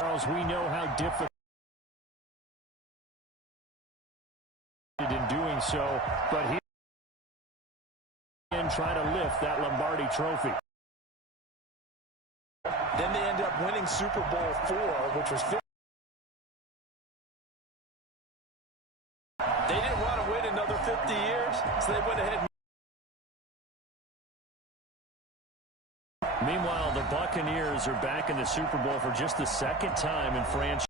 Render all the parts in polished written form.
Charles, we know how difficult in doing so, but he can try to lift that Lombardi trophy. Then they end up winning Super Bowl IV, which was 50. They didn't want to wait another 50 years, so they went ahead. Meanwhile, the Buccaneers are back in the Super Bowl for just the second time in franchise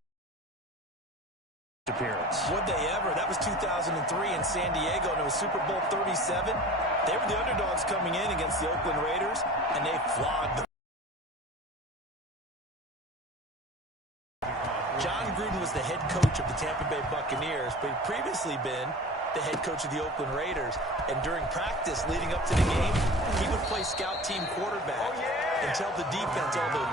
appearance. Would they ever? That was 2003 in San Diego, and it was Super Bowl 37. They were the underdogs coming in against the Oakland Raiders, and they flogged them. John Gruden was the head coach of the Tampa Bay Buccaneers, but he'd previously been the head coach of the Oakland Raiders. And during practice leading up to the game, he would play scout team quarterback and tell the defense all the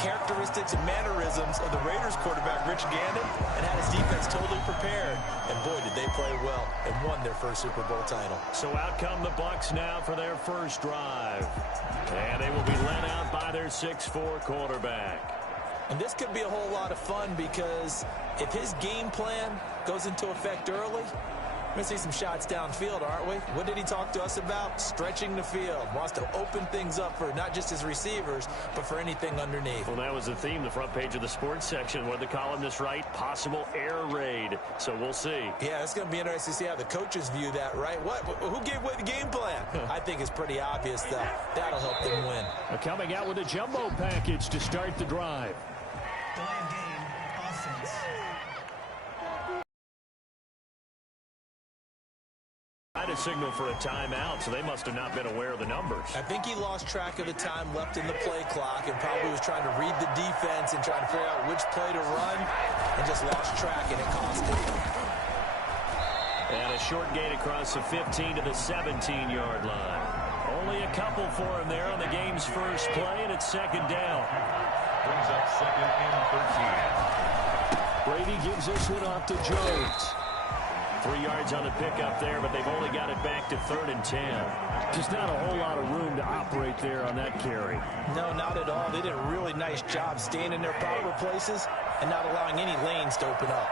characteristics and mannerisms of the Raiders quarterback, Rich Gannon, and had his defense totally prepared. And boy, did they play well and won their first Super Bowl title. So out come the Bucs now for their first drive. And they will be led out by their 6'4" quarterback. And this could be a whole lot of fun because if his game plan goes into effect early, we're going to see some shots downfield, aren't we? What did he talk to us about? Stretching the field. Wants to open things up for not just his receivers, but for anything underneath. Well, that was the theme, the front page of the sports section. What did the columnist write? Possible air raid. So we'll see. Yeah, it's going to be interesting to see how the coaches view that, right? Who gave away the game plan? I think it's pretty obvious that that'll help them win. Coming out with a jumbo package to start the drive. Game offense. A signal for a timeout, so they must have not been aware of the numbers. I think he lost track of the time left in the play clock and probably was trying to read the defense and trying to figure out which play to run and just lost track, and it cost him. And a short gain across the 15 to the 17-yard line. Only a couple for him there on the game's first play, and it's second down. Brings up second and 13. Brady gives this one off to Jones. 3 yards on the pickup there, but they've only got it back to 3rd and 10. Just not a whole lot of room to operate there on that carry. No, not at all. They did a really nice job staying in their proper places and not allowing any lanes to open up.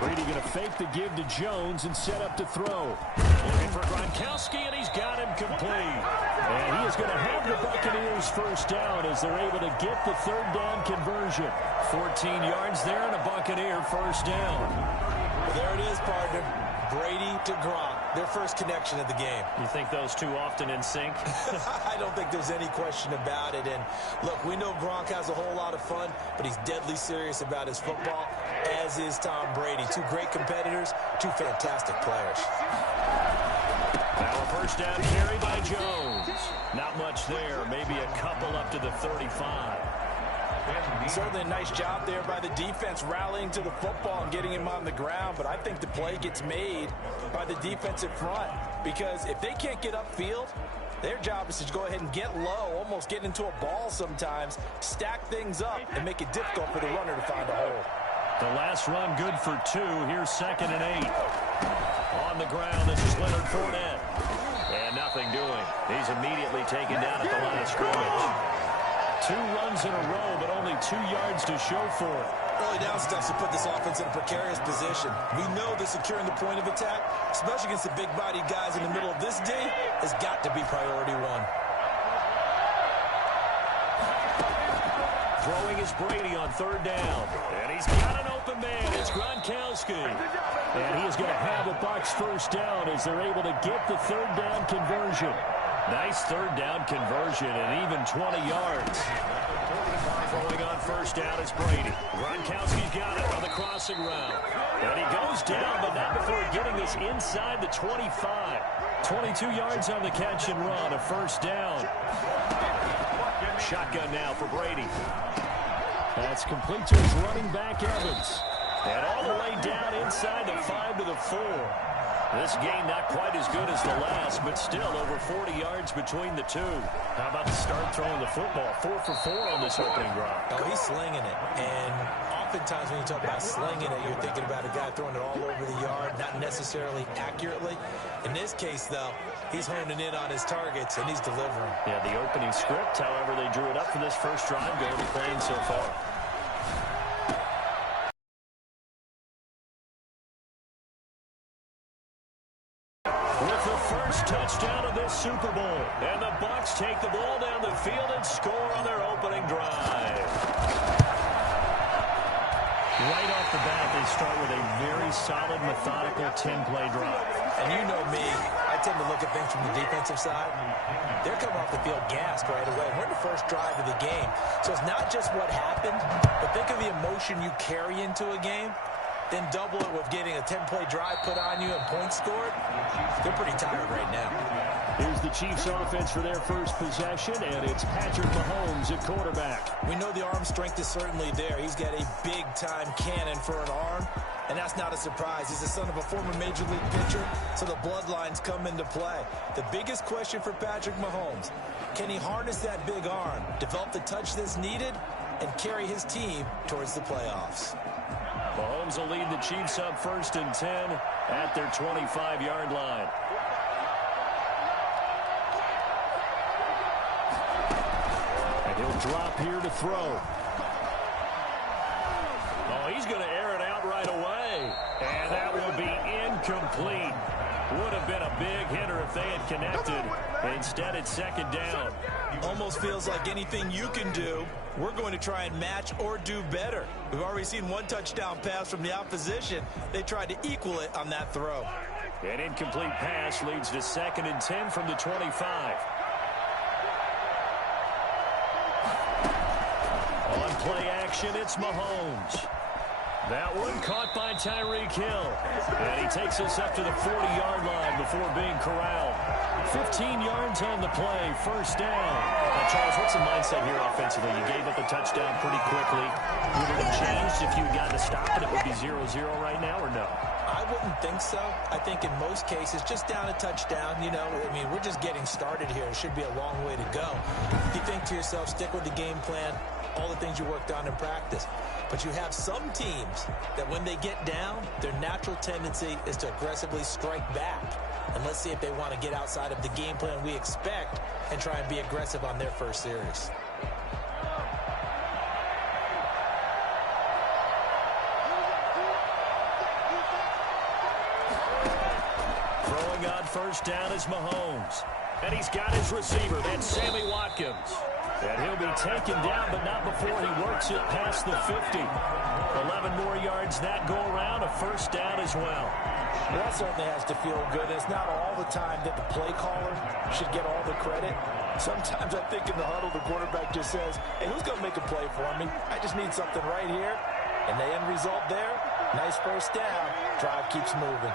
Brady going to fake the give to Jones and set up to throw. Looking for Gronkowski, and he's got him complete. And he is going to have the Buccaneers first down as they're able to get the 3rd down conversion. 14 yards there and a Buccaneer first down. Well, there it is, partner. Brady to Gronk, their first connection of the game. You think those two often in sync? I don't think there's any question about it. And look, we know Gronk has a whole lot of fun, but he's deadly serious about his football, as is Tom Brady. Two great competitors, two fantastic players. Now a first down carry by Jones. Not much there, maybe a couple up to the 35. Certainly a nice job there by the defense rallying to the football and getting him on the ground, but I think the play gets made by the defensive front because if they can't get upfield, their job is to go ahead and get low, almost get into a ball sometimes, stack things up, and make it difficult for the runner to find a hole. The last run good for 2. Here's 2nd and 8. On the ground, this is Leonard Fournette. And nothing doing. He's immediately taken down at the line of scrimmage. 2 runs in a row, but only 2 yards to show for it. Early down stuff to put this offense in a precarious position. We know that securing the point of attack, especially against the big-bodied guys in the middle of this day, has got to be priority 1. Throwing is Brady on 3rd down. And he's got an open man. It's Gronkowski. And he is going to have the Bucs first down as they're able to get the 3rd down conversion. Nice 3rd down conversion and even 20 yards. Throwing on first down is Brady. Gronkowski's got it on the crossing route. And he goes down, but not before getting this inside the 25. 22 yards on the catch and run, a first down. Shotgun now for Brady. That's complete to his running back, Evans. And all the way down inside the 5 to the 4. This game not quite as good as the last, but still over 40 yards between the two. How about the start throwing the football? 4 for 4 on this opening drive. Oh, he's slinging it. And oftentimes when you talk about slinging it, you're thinking about a guy throwing it all over the yard, not necessarily accurately. In this case, though, he's honing in on his targets, and he's delivering. Yeah, the opening script, however, they drew it up for this first drive, going to be playing so far. With the first touchdown of this Super Bowl, and the Bucs take the ball down the field and score on their opening drive. Right off the bat, they start with a very solid, methodical 10-play drive. And you know me, I tend to look at things from the defensive side. They're coming off the field gassed right away. We're in the first drive of the game. So it's not just what happened, but think of the emotion you carry into a game. Then double it with getting a 10-play drive put on you and points scored. They're pretty tired right now. Here's the Chiefs offense for their first possession, and it's Patrick Mahomes at quarterback. We know the arm strength is certainly there. He's got a big-time cannon for an arm, and that's not a surprise. He's the son of a former Major League pitcher, so the bloodlines come into play. The biggest question for Patrick Mahomes, can he harness that big arm, develop the touch that's needed, and carry his team towards the playoffs? Mahomes will lead the Chiefs up 1st and 10 at their 25-yard line. And he'll drop here to throw. Oh, he's going to air it out right away. And that will be incomplete. Would have been a big hitter if they had connected. Instead, it's 2nd down. Almost feels like anything you can do, we're going to try and match or do better. We've already seen one touchdown pass from the opposition. They tried to equal it on that throw. An incomplete pass leads to 2nd and 10 from the 25. On play action, it's Mahomes. That one caught by Tyreek Hill. And he takes us up to the 40-yard line before being corralled. 15 yards on the play, 1st down. Now, Charles, what's the mindset here offensively? You gave up a touchdown pretty quickly. Would it have changed if you got to stop it? It would be 0-0 right now, or no? I wouldn't think so. I think in most cases, just down a touchdown, you know, I mean, we're just getting started here. It should be a long way to go. You think to yourself, stick with the game plan, all the things you worked on in practice. But you have some teams that when they get down, their natural tendency is to aggressively strike back. And let's see if they want to get outside of the game plan we expect and try and be aggressive on their first series. Throwing on 1st down is Mahomes. And he's got his receiver. That's Sammy Watkins. And he'll be taken down, but not before he works it past the 50. 11 more yards that go around, a 1st down as well. That certainly has to feel good. It's not all the time that the play caller should get all the credit. Sometimes I think in the huddle, the quarterback just says, hey, who's going to make a play for me? I just need something right here. And the end result there, nice 1st down. Drive keeps moving.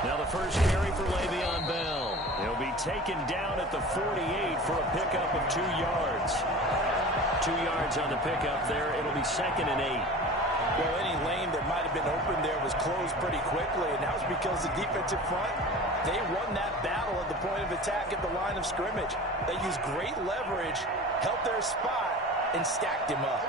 Now the first carry for Le'Veon Bell. He'll be taken down at the 48 for a pickup of 2 yards. 2 yards on the pickup there. It'll be 2nd and 8. Well, any lane that might have been open there was closed pretty quickly, and that was because the defensive front, they won that battle at the point of attack at the line of scrimmage. They used great leverage, held their spot, and stacked him up.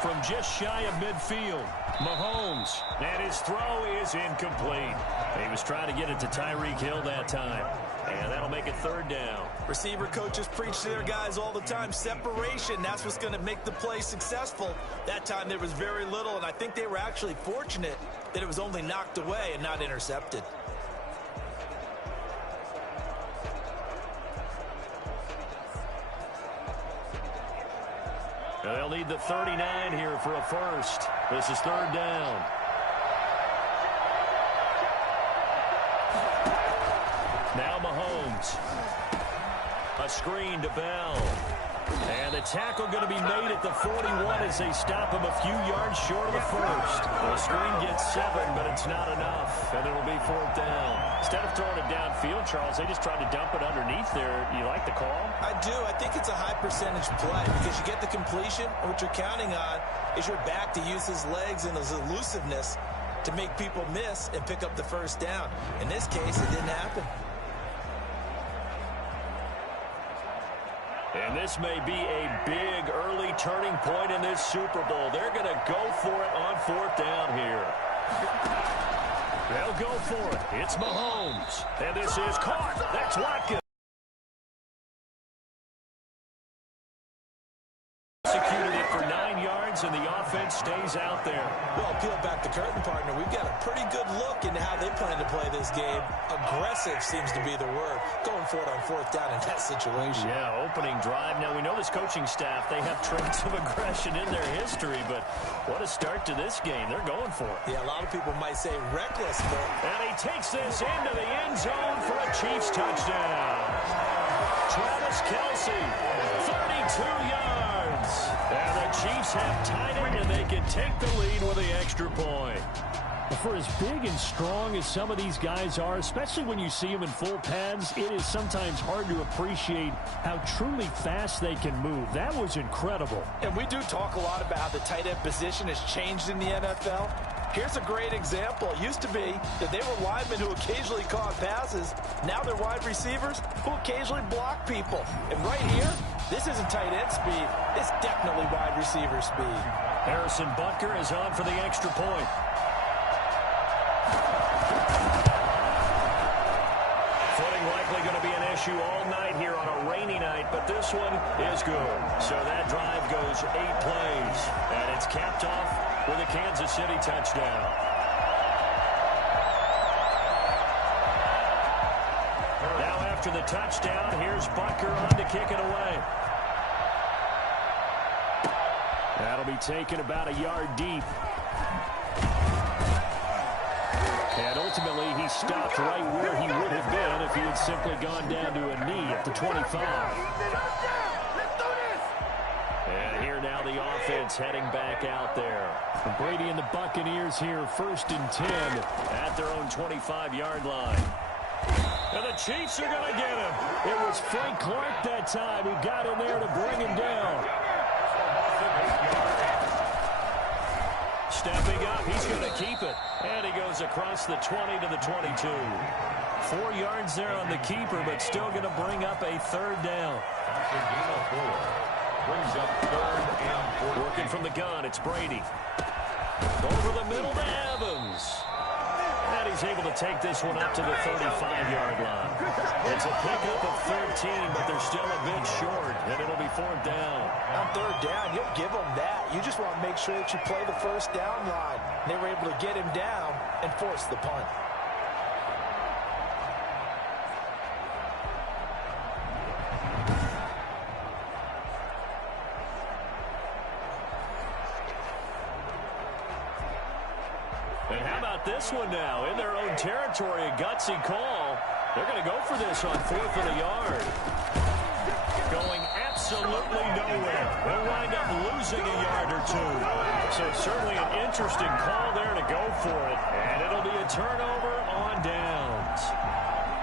From just shy of midfield, Mahomes, and his throw is incomplete. He was trying to get it to Tyreek Hill that time, and that'll make it 3rd down. Receiver coaches preach to their guys all the time, separation, that's what's going to make the play successful. That time there was very little, and I think they were actually fortunate that it was only knocked away and not intercepted. They'll need the 39 here for a 1st. This is 3rd down. Now Mahomes. A screen to Bell. And the tackle going to be made at the 41 as they stop him a few yards short of the 1st. The screen gets 7, but it's not enough. And it will be 4th down. Instead of throwing it downfield, Charles, they just tried to dump it underneath there. You like the call? I do. I think it's a high percentage play because you get the completion, which you're counting on, is your back to use his legs and his elusiveness to make people miss and pick up the first down. In this case, it didn't happen. And this may be a big early turning point in this Super Bowl. They're going to go for it on 4th down here. They'll go for it. It's Mahomes. And this is caught. That's Watkins. Executed it for 9 yards, and the offense stays out there. Well, peel back the curtain, partner. We've got a pretty good look into how they plan to play this game. Aggressive seems to be the word. Going for it on 4th down in that situation. Yeah, opening drive. Now, we know this coaching staff, they have traits of aggression in their history, but what a start to this game. They're going for it. Yeah, a lot of people might say reckless, but... And he takes this into the end zone for a Chiefs touchdown. Travis Kelce, 32 yards. And the Chiefs have tied it, and they can take the lead with the extra point. For as big and strong as some of these guys are, especially when you see them in full pads, it is sometimes hard to appreciate how truly fast they can move. That was incredible. And we do talk a lot about how the tight end position has changed in the NFL. Here's a great example. It used to be that they were linemen who occasionally caught passes. Now they're wide receivers who occasionally block people. And right here, this isn't tight end speed. It's definitely wide receiver speed. Harrison Butker is on for the extra point. Footing likely going to be an issue all night here on a rainy night, but this one is good. So that drive goes 8 plays, and it's capped off with a Kansas City touchdown. Now after the touchdown, here's Butker on to kick it away. That'll be taken about a yard deep. And ultimately, he stopped right where he would have been if he had simply gone down to a knee at the 25. And here now the offense heading back out there. Brady and the Buccaneers here, 1st and 10 at their own 25-yard line. And the Chiefs are going to get him. It was Frank Clark that time who got in there to bring him down. Stepping up, he's going to keep it. And he goes across the 20 to the 22. 4 yards there on the keeper, but still going to bring up a 3rd down. Brings up 3rd and 4. Working from the gun, it's Brady. Over the middle to Evans. And he's able to take this one up to the 35-yard line. It's a pickup of 13, but they're still a bit short, and it'll be 4th down. On 3rd down, you'll give them that. You just want to make sure that you play the first down line. They were able to get him down and force the punt. And how about this one now? In their own territory, a gutsy call. They're going to go for this on 4th and a yard. Going absolutely nowhere. They'll wind up losing a yard or 2. So certainly an interesting call there to go for it. And it'll be a turnover on downs.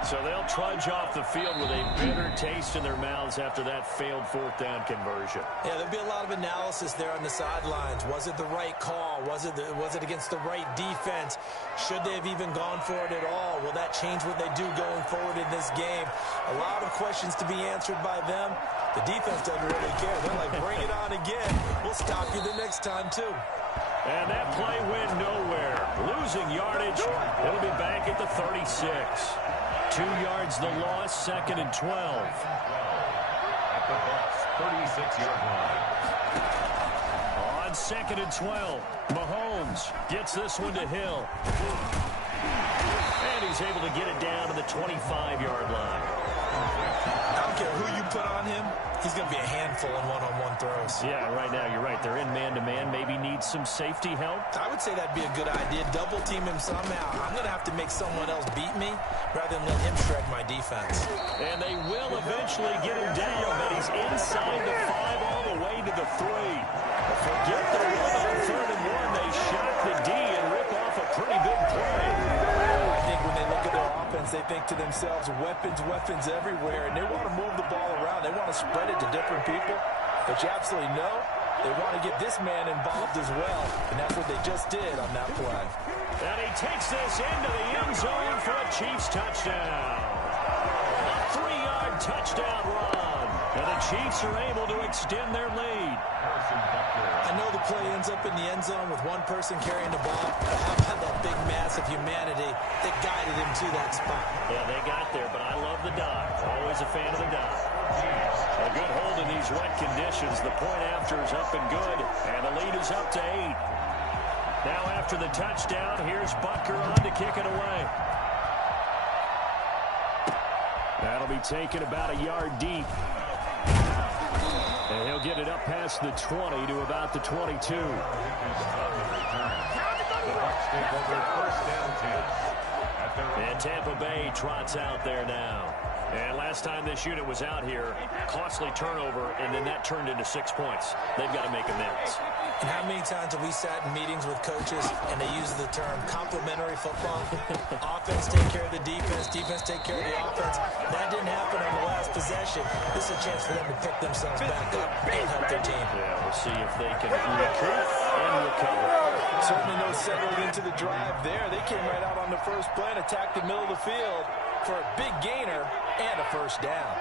So they'll trudge off the field with a bitter taste in their mouths after that failed 4th down conversion. Yeah, there'll be a lot of analysis there on the sidelines. Was it the right call? Was it against the right defense? Should they have even gone for it at all? Will that change what they do going forward in this game? A lot of questions to be answered by them. The defense doesn't really care. They're like, bring it on again. We'll stop you the next time, too. And that play went nowhere. Losing yardage. It'll be back at the 36. 2 yards the loss, 2nd and 12. At the Bucs' 36-yard line. On 2nd and 12, Mahomes gets this one to Hill. And he's able to get it down to the 25-yard line. I don't care who you put on him. He's going to be a handful in one-on-one throws. Yeah, right now you're right. They're in man-to-man. Maybe needs some safety help. I would say that'd be a good idea. Double team him somehow. I'm going to have to make someone else beat me rather than let him shred my defense. And they will eventually get him down, but he's inside the 5 all the way to the 3. Forget the run on 3rd and 1. They shot the D and rip off a pretty big play. I think when they look at their offense, they think to themselves, weapons everywhere, and they want to move the ball around. They want to spread it to different people. But you absolutely know They want to get this man involved as well, and that's what they just did on that play. And he takes this into the end zone for a Chiefs touchdown. A 3-yard touchdown run. And the Chiefs are able to extend their lead. I know the play ends up in the end zone with one person carrying the ball, but how about that big mass of humanity that guided him to that spot? Yeah, they got there, but I love the dive. Always a fan of the dive. A good hold in these wet conditions. The point after is up and good, and the lead is up to 8. Now after the touchdown, here's Butker on to kick it away. That'll be taken about a yard deep. And he'll get it up past the 20 to about the 22. And Tampa Bay trots out there now. And last time this unit was out here, costly turnover, and then that turned into 6 points. They've got to make amends. And how many times have we sat in meetings with coaches and they use the term complementary football? Offense take care of the defense, defense take care of the offense. That didn't happen on the last possession. This is a chance for them to pick themselves back up and help their team. Yeah, we'll see if they can recoup and recover. Certainly no settling into the drive there. They came right out on the first play and attacked the middle of the field for a big gainer and a first down.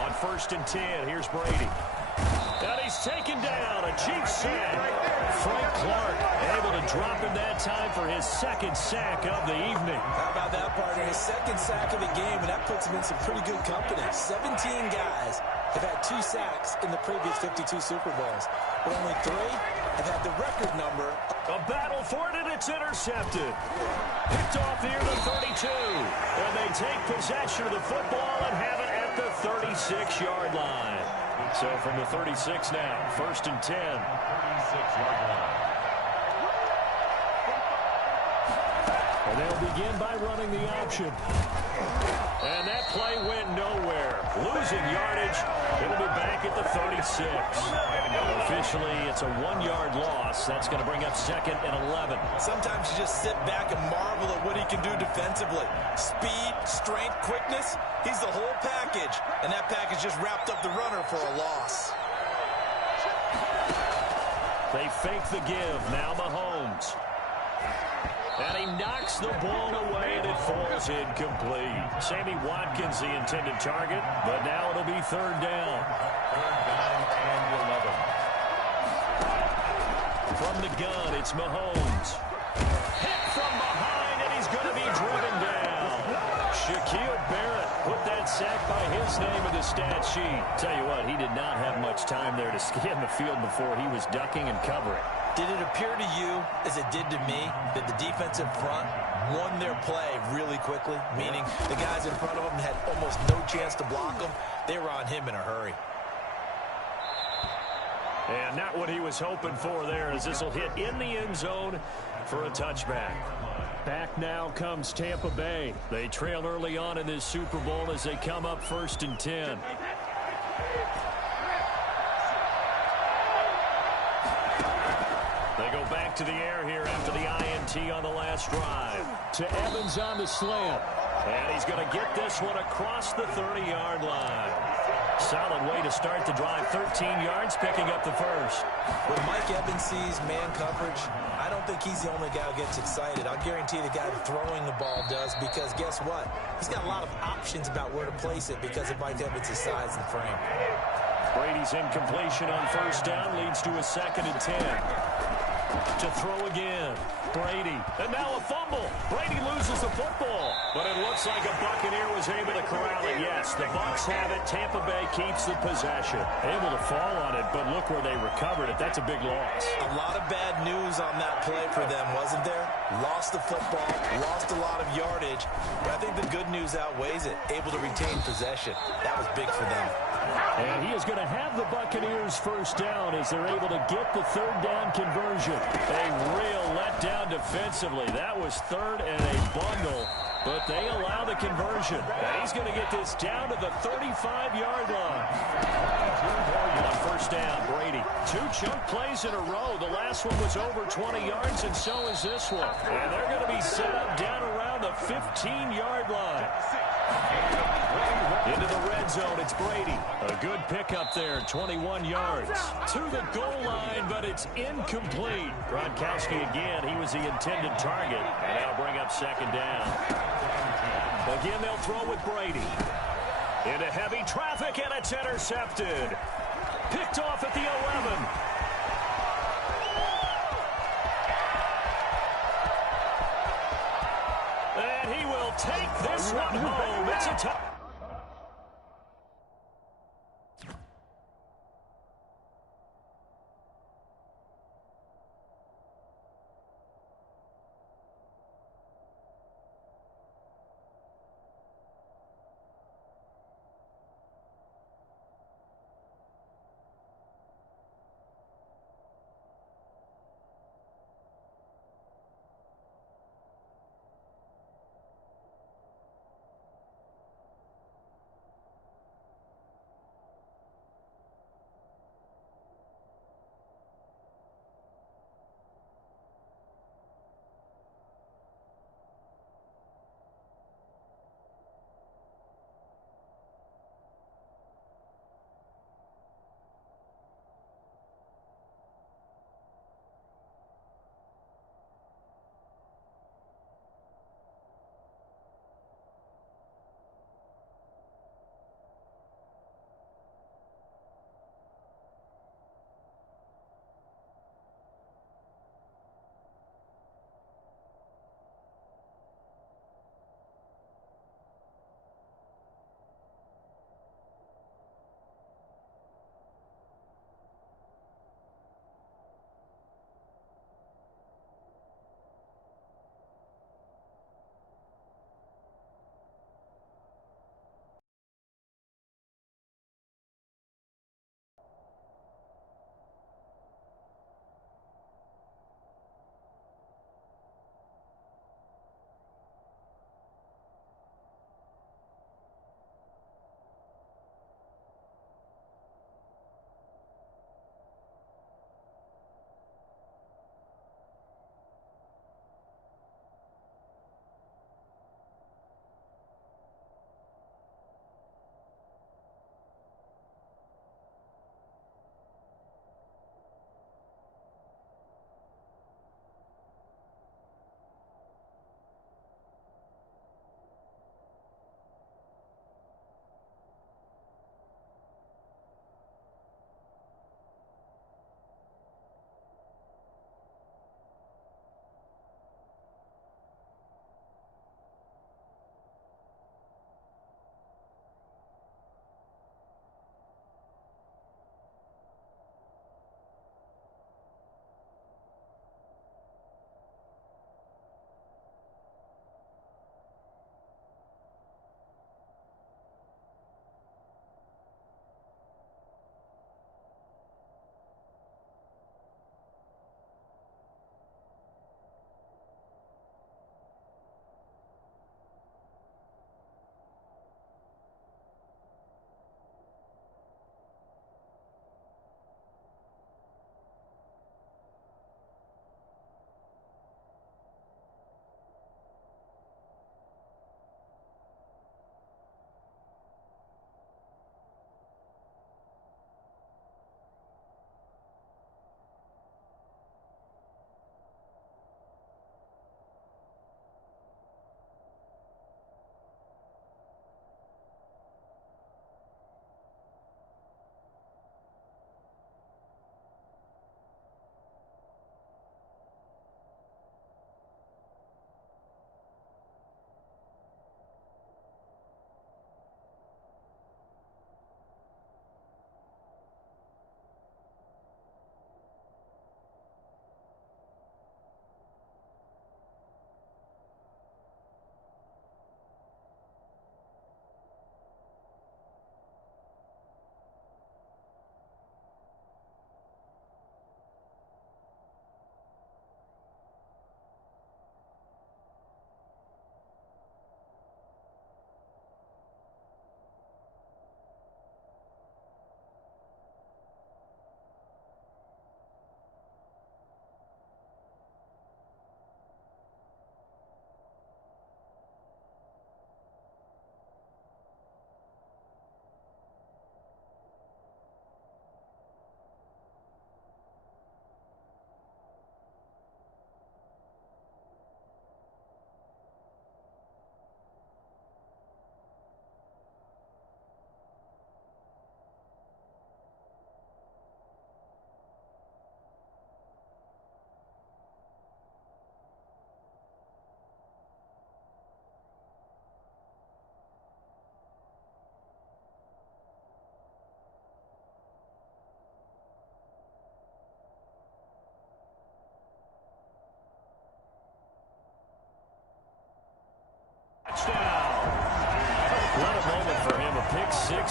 On 1st and 10, here's Brady. And he's taken down. A Chiefs sack. Frank Clark able to drop him that time for his 2nd sack of the evening. How about that, partner? His 2nd sack of the game, and that puts him in some pretty good company. 17 guys have had 2 sacks in the previous 52 Super Bowls, but only 3 have had the record number. A battle for it, and it's intercepted. Picked off here to 32. And they take possession of the football and have it at the 36-yard line. So from the 36 now, 1st and 10. 36-yard line. And they'll begin by running the option. And that play went nowhere. Losing yardage. It'll be back at the 36. Officially, it's a 1-yard loss. That's going to bring up 2nd and 11. Sometimes you just sit back and marvel at what he can do defensively. Speed, strength, quickness. He's the whole package. And that package just wrapped up the runner for a loss. They fake the give. Now Mahomes. And he knocks the ball away, and it falls incomplete. Sammy Watkins, the intended target, but now it'll be 3rd down. 3rd down and 11. From the gun, it's Mahomes. Hit from behind, and he's going to be driven down. Shaquille Barrett put that sack by his name in the stat sheet. Tell you what, he did not have much time there to scan the field before he was ducking and covering. Did it appear to you, as it did to me, that the defensive front won their play really quickly? Meaning the guys in front of them had almost no chance to block them. They were on him in a hurry. And not what he was hoping for there, as this will hit in the end zone for a touchback. Back now comes Tampa Bay. They trail early on in this Super Bowl as they come up 1st and 10. They go back to the air here after the INT on the last drive. To Evans on the slant. And he's going to get this one across the 30-yard line. Solid way to start the drive. 13 yards, picking up the first. When Mike Evans sees man coverage, I don't think he's the only guy who gets excited. I'll guarantee the guy throwing the ball does, because guess what? He's got a lot of options about where to place it because of Mike Evans' size and frame. Brady's incompletion on 1st down leads to a 2nd and 10. To throw again. Brady. And now a fumble. Brady loses the football. But it looks like a Buccaneer was able to corral it. Yes, the Bucs have it. Tampa Bay keeps the possession. Able to fall on it, but look where they recovered it. That's a big loss. A lot of bad news on that play for them, wasn't there? Lost the football, lost a lot of yardage. But I think the good news outweighs it. Able to retain possession. That was big for them. And he is going to have the Buccaneers 1st down as they're able to get the 3rd down conversion. A real letdown defensively. That was 3rd and a bundle, but they allow the conversion. And he's going to get this down to the 35-yard line. On 1st down, Brady. 2 chunk plays in a row. The last one was over 20 yards, and so is this one. And they're going to be set up down around the 15-yard line. Into the red zone, it's Brady. A good pickup there, 21 yards. To the goal line, but it's incomplete. Gronkowski again, he was the intended target. And that'll bring up second down. Again, they'll throw with Brady. Into heavy traffic, and it's intercepted. Picked off at the 11. And he will take this one home. It's a touchdown.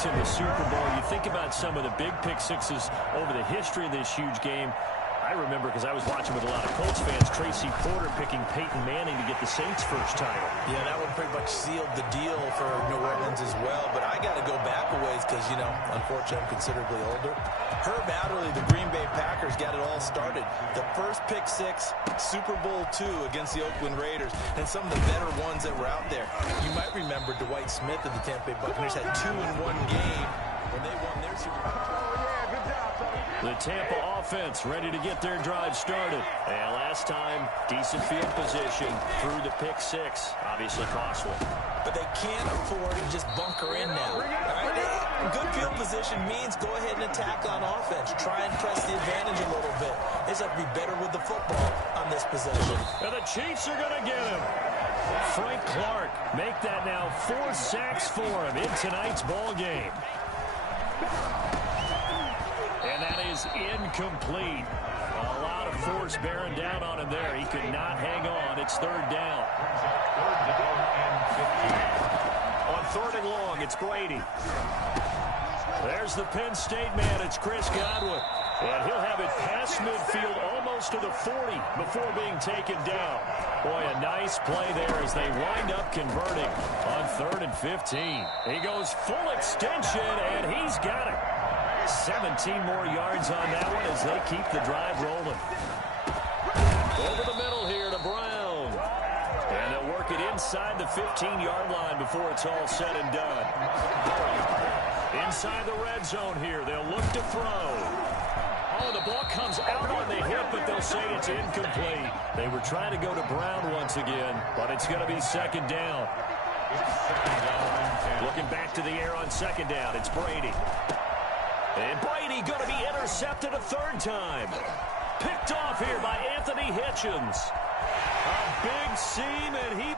six in the Super Bowl. You think about some of the big pick sixes over the history of this huge game. I remember, because I was watching with a lot of Colts fans, Tracy Porter picking Peyton Manning to get the Saints' first title. Yeah, that one pretty much sealed the deal for New Orleans as well. But I got to go back a ways because, you know, unfortunately, I'm considerably older. Herb Adderley, the Green Bay Packers, got it all started. The first pick six, Super Bowl II against the Oakland Raiders, and some of the better ones that were out there. You might remember Dwight Smith of the Tampa Bay Buccaneers had 2 in one game when they won their Super Bowl. The Tampa offense ready to get their drive started. And last time, decent field position through the pick six. Obviously costly. But they can't afford to just bunker in now. All right? Good field position means go ahead and attack on offense. Try and press the advantage a little bit. They just have to be better with the football on this possession. And the Chiefs are going to get him. Frank Clark make that now 4 sacks for him in tonight's ball game. And that is incomplete. A lot of force bearing down on him there. He could not hang on. It's third down. On third and long, it's Brady. There's the Penn State man. It's Chris Godwin. And he'll have it past midfield almost to the 40 before being taken down. Boy, a nice play there as they wind up converting on 3rd and 15. He goes full extension, and he's got it. 17 more yards on that one as they keep the drive rolling. Over the middle here to Brown. And they'll work it inside the 15-yard line before it's all said and done. Inside the red zone here, they'll look to throw. Oh, the ball comes out on the hip, but they'll say it's incomplete. They were trying to go to Brown once again, but it's going to be second down. Looking back to the air on second down, it's Brady. And Brady going to be intercepted a third time. Picked off here by Anthony Hitchens. A big seam, and he...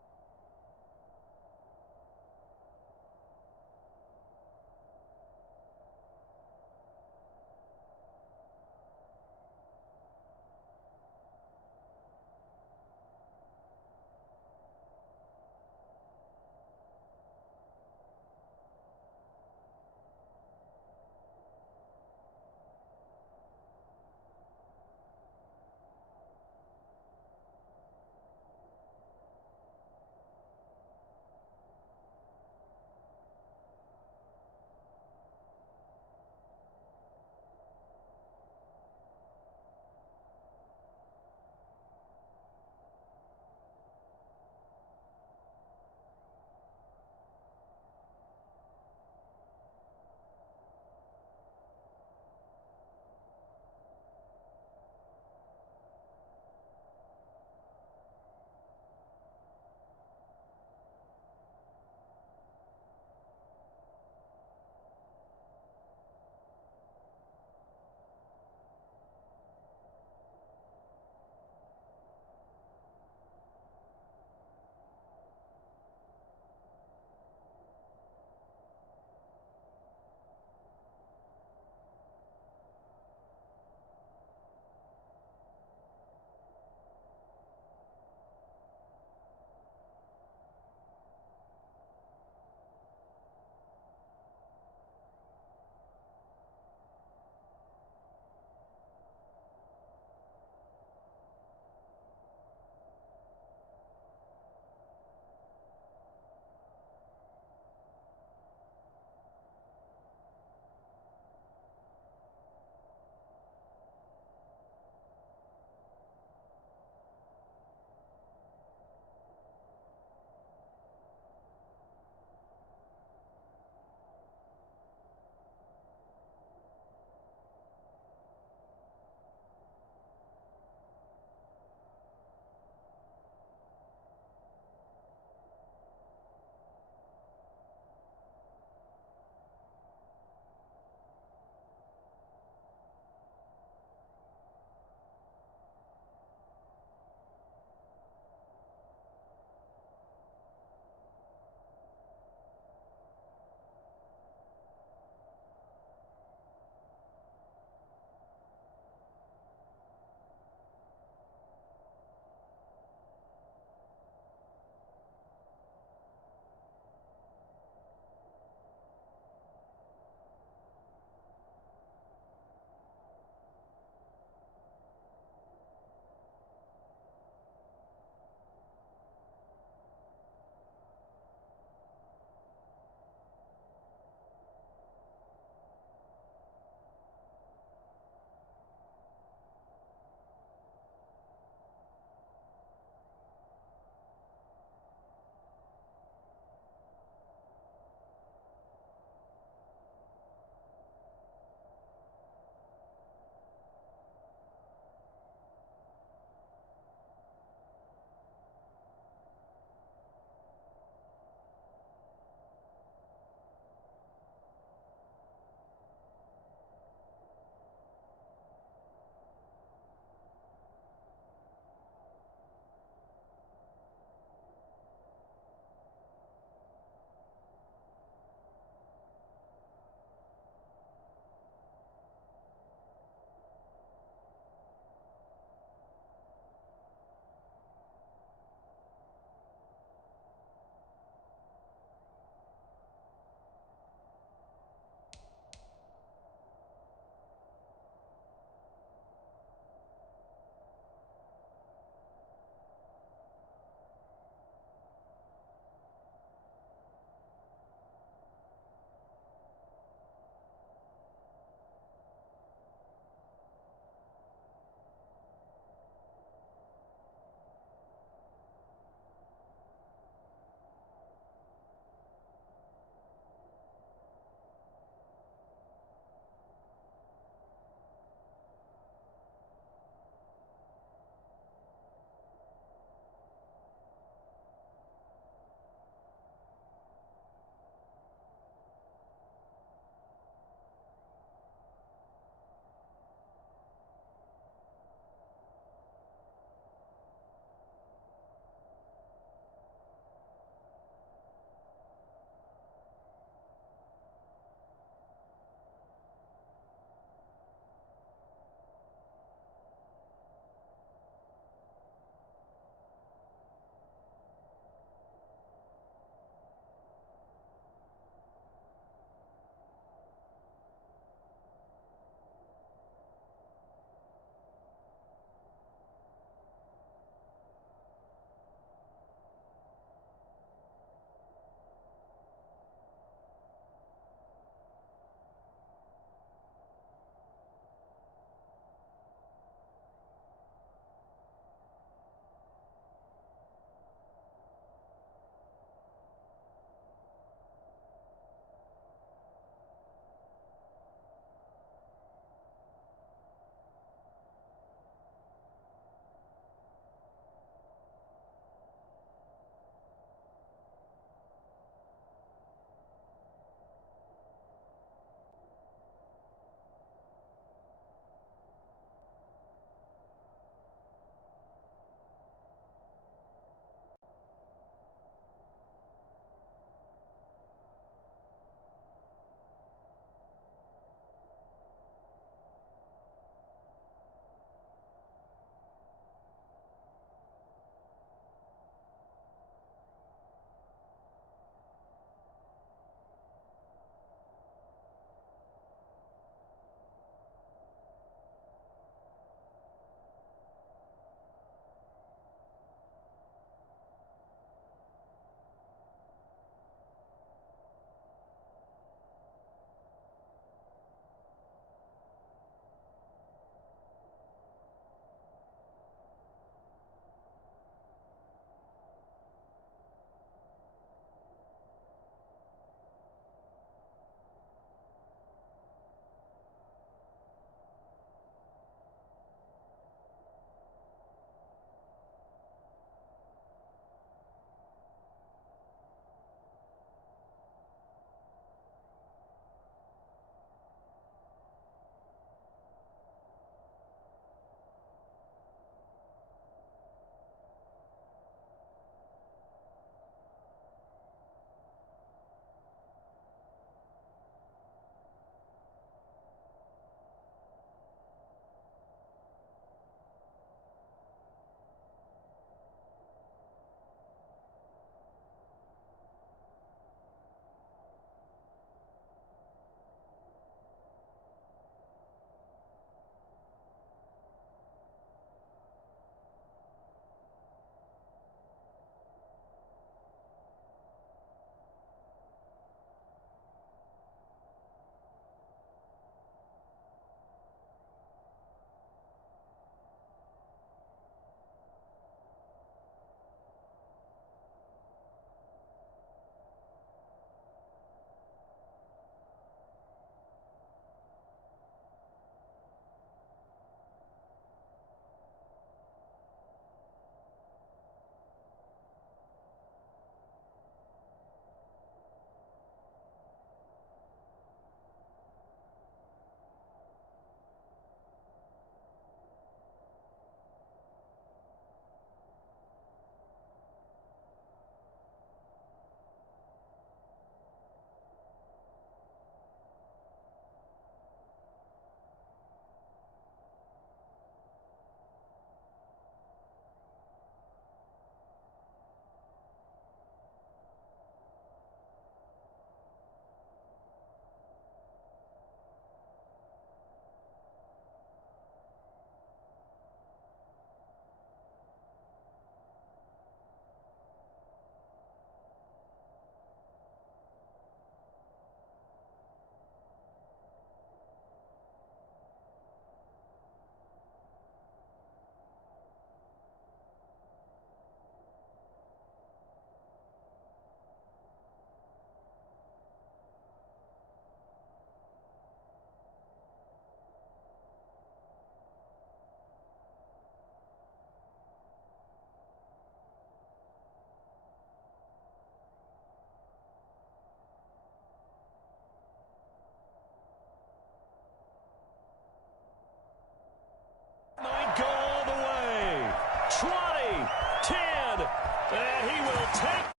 take.